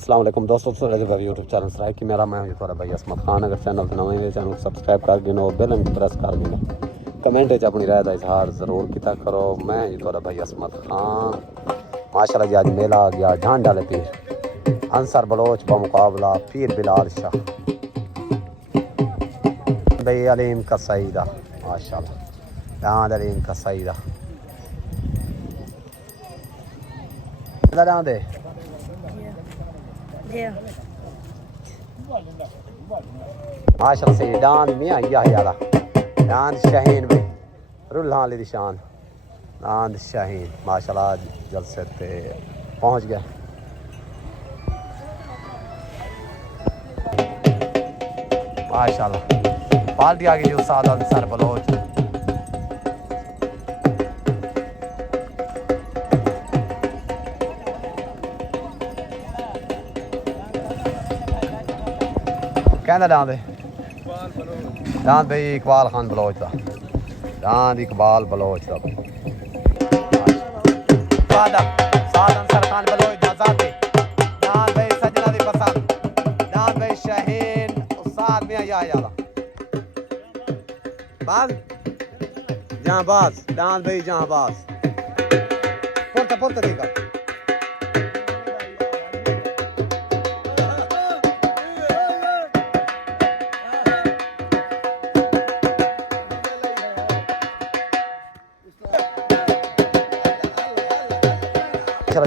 अस्सलाम वालेकुम दोस्तों, यूट्यूब चैनल सराय की मेरा मैं थोड़ा भाई असमत खान। अगर चैनल नवे ने चैनल सब्सक्राइब कर देना और बेल आइकन प्रेस कर देना। कमेंट अपनी राय का इजहार ज़रूर किया करो। मैं थोड़ा भाई असमत खान माशाल्लाह जी। आज मेला आ गया ढांड डाले पीर अंसर बलोच बमुकाबला पीर बिलाल शाह भाई अलीम का सईदा माशाल्लाह दांद अलीम का सईदा दे माशाल्लाह से डांद मियां याला डांद शाहीन भाई रुल्हान ली शान डांद शाहीन माशाल्लाह जलसे पे पहुंच गया। माशाल्लाह पार्टी आ गई उस्ताद अंसर बलोच कहना दांद दांद भाई इकबाल खान बलोच का दांद इकबाल बलोच का साद अंसर खान बलोच दा जाते दांद भाई सजना दी पसंद दांद भाई शाहीन उस्ताद मियां याला बाज जहांबाज दांद भाई जहांबाज पुरता पुरता देखा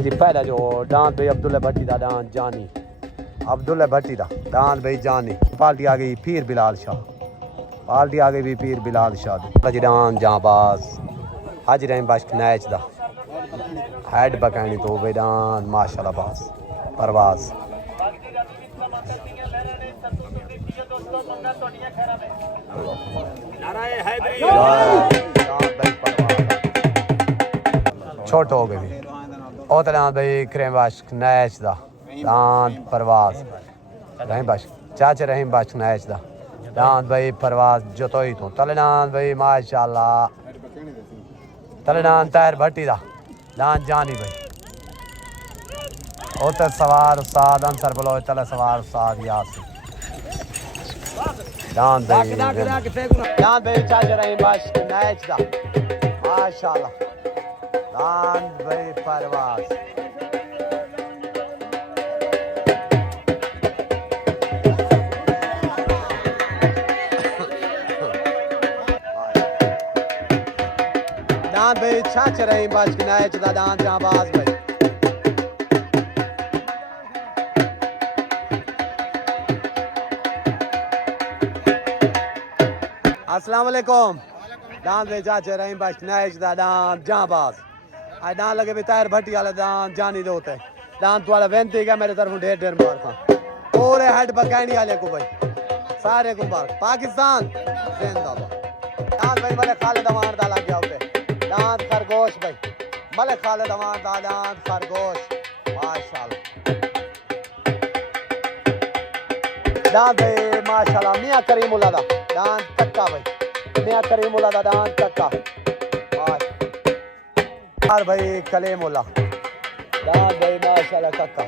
जी। पहला जो डांद भाई अब्दुल्ला भट्टी दा डांद जानी अब्दुल्ला भट्टी दा डांद भाई जानी पार्टी आ गई पीर बिलाल शाह पार्टी आ गई भी पीर बिलाल शाह जी डांद जहांबाज हाजी रहीम बख्श नैच दा हेड बकानी तो भाई डांद माशाल्लाह बास परवाज छोट हो गई और दांद भाई करीम बख्श नैच दा दांद परवाज रहीम बख्श चाचा रहीम बख्श नैच दा दांद भाई परवाज जतोई तो तलनान भाई माशाल्लाह तलनान ताहिर भट्टी दा दांद जानी भाई ओते सवार उस्ताद अंसर बलोच तले सवार उस्ताद यासिर दांद भाई चाचा रहीम बख्श नैच दा माशाल्लाह दांद भाई परवाज दांद भाई चाचा रहीम बख्श नैच दा दांद जहांबाज भाई अस्सलाम वालेकुम दांद भाई चाचा रहीम बख्श नैच दा दांद जहांबाज आज दांत लगे भी ताहिर भट्टी वाले दांत जानी दो होते दांत वाला बेनती है मेरे तरफ ढेर ढेर मुबारक पूरे हेड बकैनी वाले को भाई सारे को मुबारक पाकिस्तान जिंदाबाद। दांत भाई मले खालिद अमान दा लग गया उते दांत खरगोश भाई मले खालिद अमान दा दांत खरगोश माशाल्लाह दांत भाई माशाल्लाह मियां करीमुल्लाह दा दांत चक्का भाई मियां करीमुल्लाह दा दांत चक्का भाई कलेमुल्ला दांत भाई माशाल्लाह कक्का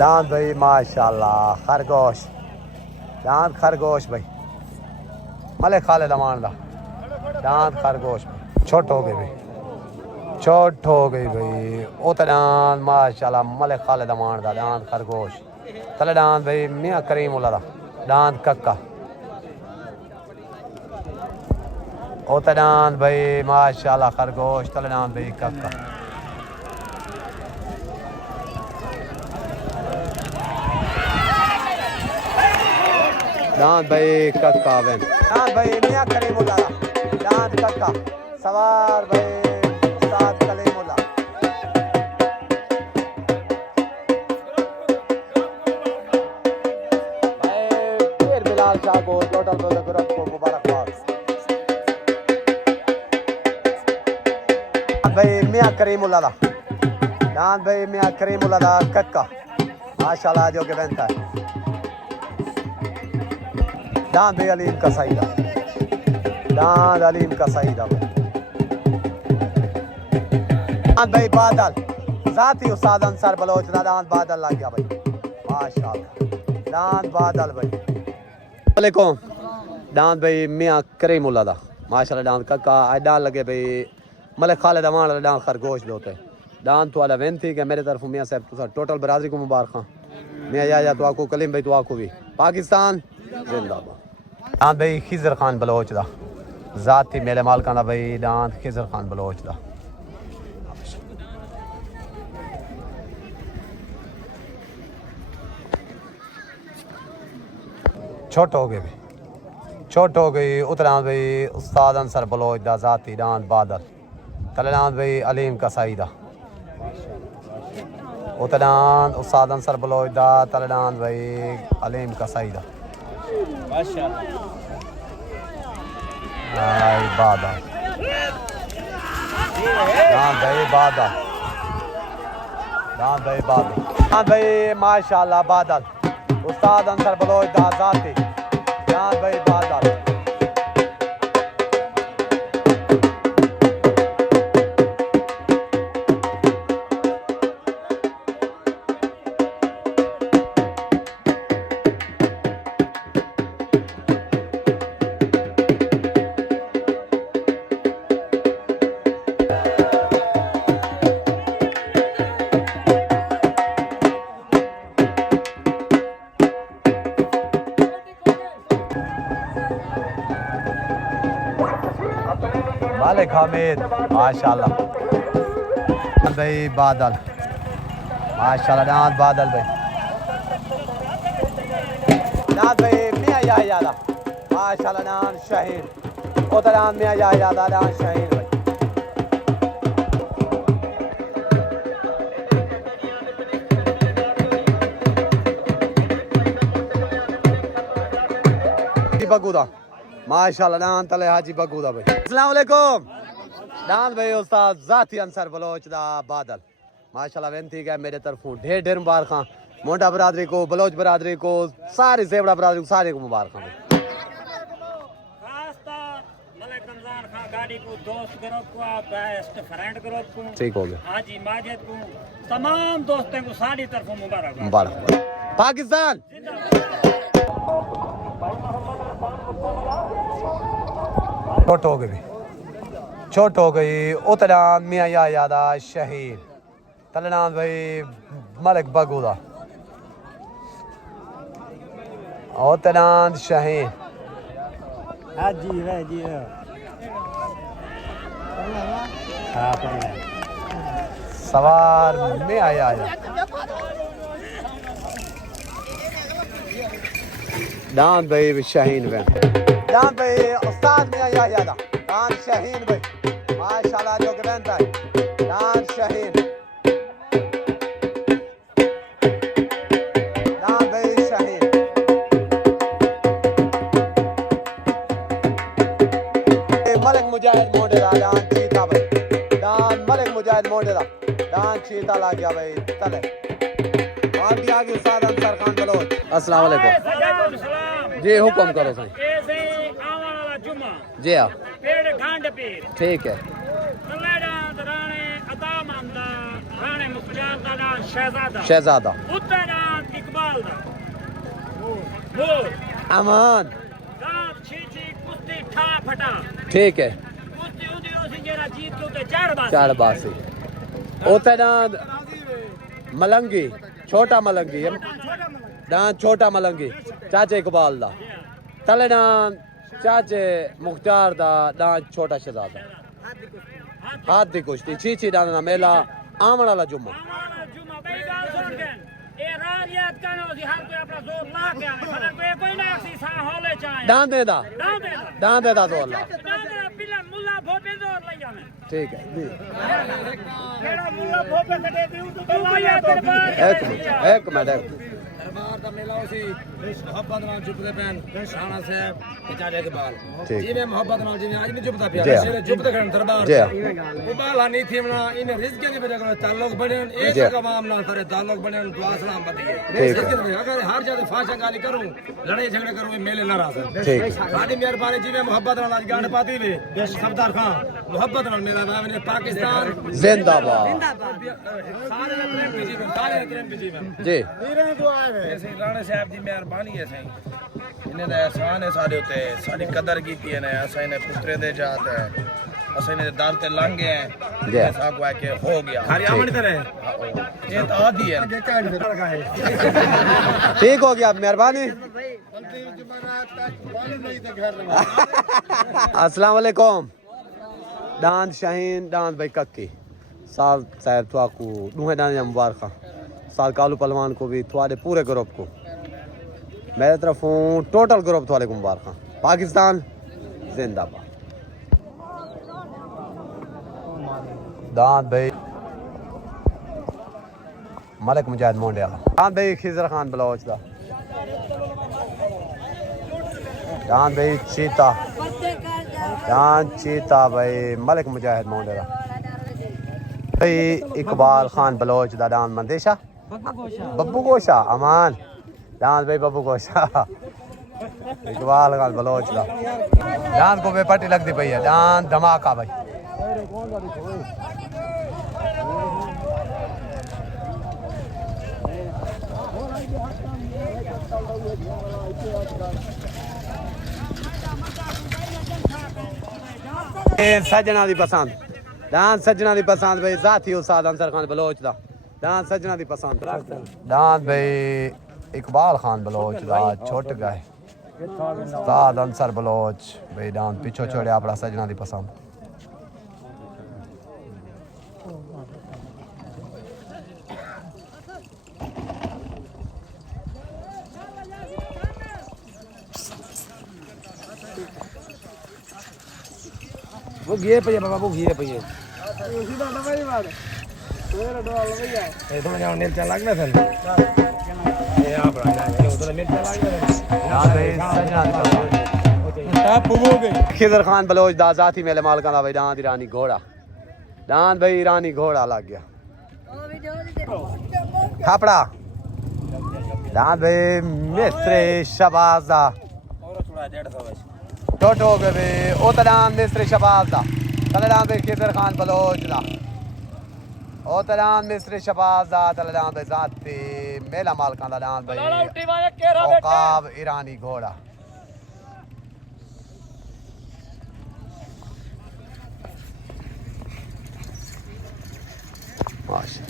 दांत भाई माशाल्लाह खरगोश दांत खरगोश भाई मले खालिद अमान दा दांत खरगोश छोट हो गई भाई छोट हो गई भाई ओते दांत माशाल्लाह मले खालिद अमान दा दांत खरगोश तले दांत भाई मियां करीमुल्ला दा दांत कक्का दांत भाई माशाल्लाह खरगोश तलनान भाई कक्का दांत भाई कक्का बहन दांत भाई मियां कलीमुल्ला दांत कक्का सवार भाई उस्ताद कलीमुल्ला भाई पीर बिलाल शाह को टोटल ग्रुप को मुबारकबाद। भाई मियां करीमुल्ला दा दांत भाई मियां करीमुल्ला दा कक्का माशाल्लाह जो के बनता है दांत भाई अलीम का सईदा दांत अलीम का सईदा दांत भाई बादल जाती उस्ताद अंसर बलोच दा दांत बादल लग गया भाई माशाल्लाह दांत बादल भाई वालेकुम दांत भाई मियां करीमुल्लाह दा माशाल्लाह दांत कक्का आज दांत लगे भाई मलिक खालिद अमान वाला दांत खरगोश दोते दांत वाला वेंती के मेरे तरफ मियां साहब तुसा टोटल बरादरी को मुबारक मियां या तो आपको कलीम भाई तो आपको भी पाकिस्तान जिंदाबाद दांत भाई खिजर खान बलोच दा जाती मेरे मालकान दा भाई दांत खिजर खान बलोच दा छोट हो गए भी छोट हो गई उतरा भाई उस्ताद अंसर बलोच दा जाती दांत बादल तलनान भाई अलीम कसाई दा उतरान उस्ताद अंसर बलोच दा तलनान भाई अलीम कसाई दा आई बादल दांत भाई बादल दांत भाई बादल दांत भाई माशाल्लाह बादल उस्ताद अंसर बलोच दा जाती दांत भाई बादल मालिक हामिद माशाल्लाह भाई बादल माशाल्लाह दांत बादल भाई दांत भाई मियां या माशाल्लाह दांत शहीन उधर दांत मियां या दांत शहीन भाई बगूदा माशाल्लाह दांत तले हाजी बगूदा भाई अस्सलाम वालेकुम दांत भाई उस्ताद जाती अंसर बलोच दा बादल माशाल्लाह वेंती है मेरे तरफों ढेर ढेर मुबारक मोटा बरादरी को बलोच बरादरी को सारी जेबड़ा बरादरी को सारे को मुबारक गाड़ी को दोस्त ग्रुप को बेस्ट फ्रेंड ग्रुप को ठीक हो गया हाजी माजिद को तमाम दोस्तों को सारी तरफों मुबारक मुबारक पाकिस्तान छोट हो गई छोट हो गई उतरान मियां यादा शहीद तलनान भाई मलिक बगूदा उतरान शहीद हाजी सवार मियां यादा दांत भाई शहीन में दांत भाई उस्ताद मियां यादा दांत शहीन भाई माशाल्लाह जो के बनता है दांत शहीन दांत भाई शहीन मलिक मुजाहिद मोडेला दांत चीता भाई दांत मलिक मुजाहिद मोडेला दांत चीता ला गया भाई तले और भी आगे उस्ताद अंसर खान बलोच अस्सलाम वालेकुम जी हुक्म करो सही जी हाँ ठीक है शहजादा अमान ठीक है चार बासी मलंगी छोटा मलंगी डांस छोटा मलंगी चाचे इकबाल दा तले डांस चाचे मुख्तार दा डांस छोटा शहजादा हाथ दी कुश्ती चीची डांस ना मेला आमन वाला जुम्मा डांस दे दा तो अल्लाह ठीक है जी एक मिनट का मेला उसी मोहब्बत नाल जुबदे पैन राणा साहब चाचा इकबाल ठीक। जी मैं मोहब्बत नाल जी आज नहीं जुबदा पिया जी हाँ। शेर जुबदे खड़न दरबार जी हाँ। वो बाला नहीं थी मना इन रिज़्क़ की वजह से ताल्लुक बने एक जी हाँ। अवाम नाल सारे ताल्लुक बने दुआ सलाम बदी है ठीक है। अगर हर जगह फाशा गाली करूं लड़ाई झगड़े करूं मेले ना रहा ठीक है। साडी मेहरबानी जी मैं मोहब्बत नाल आज गांड पाती वे सरदार खान मोहब्बत नाल मेला ने पाकिस्तान जिंदाबाद सारे प्रेम की जीवन सारे प्रेम की जीवन जी ऐसे राणा साहब जी मेहरबानी है सही इन्हें दा एहसान है सारे उते साडी कदर कीती है ने असा इन्हें पुत्रे दे जात है असा इन्हें दर ते लंघ गए हैं जी। ऐसा को है कि हो गया खाली आमणी तरह ये तो आदि है ठीक हो गया मेहरबानी अस्सलाम वालेकुम दान शाहीन दान भाई कक्की साल साहब थोड़ू दूहे दान मुबारक साल कालू पहलवान को भी थोड़े पूरे ग्रुप को मेरे तरफों टोटल ग्रुप थोड़े को मुबारक पाकिस्तान जिंदाबाद दान भाई मलिक मुजाहिद मोंडियाला दान भाई खिजर खान बलोच दा दान भाई चीता दान चीता भाई मलिक मुजाहिद मोंडियाला भाई इकबाल खान बलोच दा दान मंदेशा बब्बू गोशा अमान दान भाई बब्बू गोशा इकबाल खान बलोच दा दान को बेपट्टी लगती पई है दान धमाका भाई सजना दी पसंद दान सजना दी पसंद भाई जाती उस्ताद अंसर खान बलोच दा दान सजना दी पसंद दान भाई इकबाल खान बलोच दा छोट गए उस्ताद अंसर बलोच भाई दान पीछो छोड़े अपना सजना दी पसंद वो गिए पे बाबा वो गिए पे ये थोड़ा जाओ मिर्चा लगना था ये आप रहा है उधर मिर्चा लगना था खिजर खान बलोच दा जाती मेले मालका दा भाई दान ईरानी घोड़ा दान भाई ईरानी घोड़ा लग गया खापड़ा दान भाई मिस्त्री शबाज दा टोटो बे ओ तदान मिस्त्री शबाज दा तलदान भाई खिजर खान बलोच दा ओ तदान मिस्त्री शबाज दा तलदान भाई जाती मेला मालका दा दान भाई औकाब ईरानी घोड़ा माशा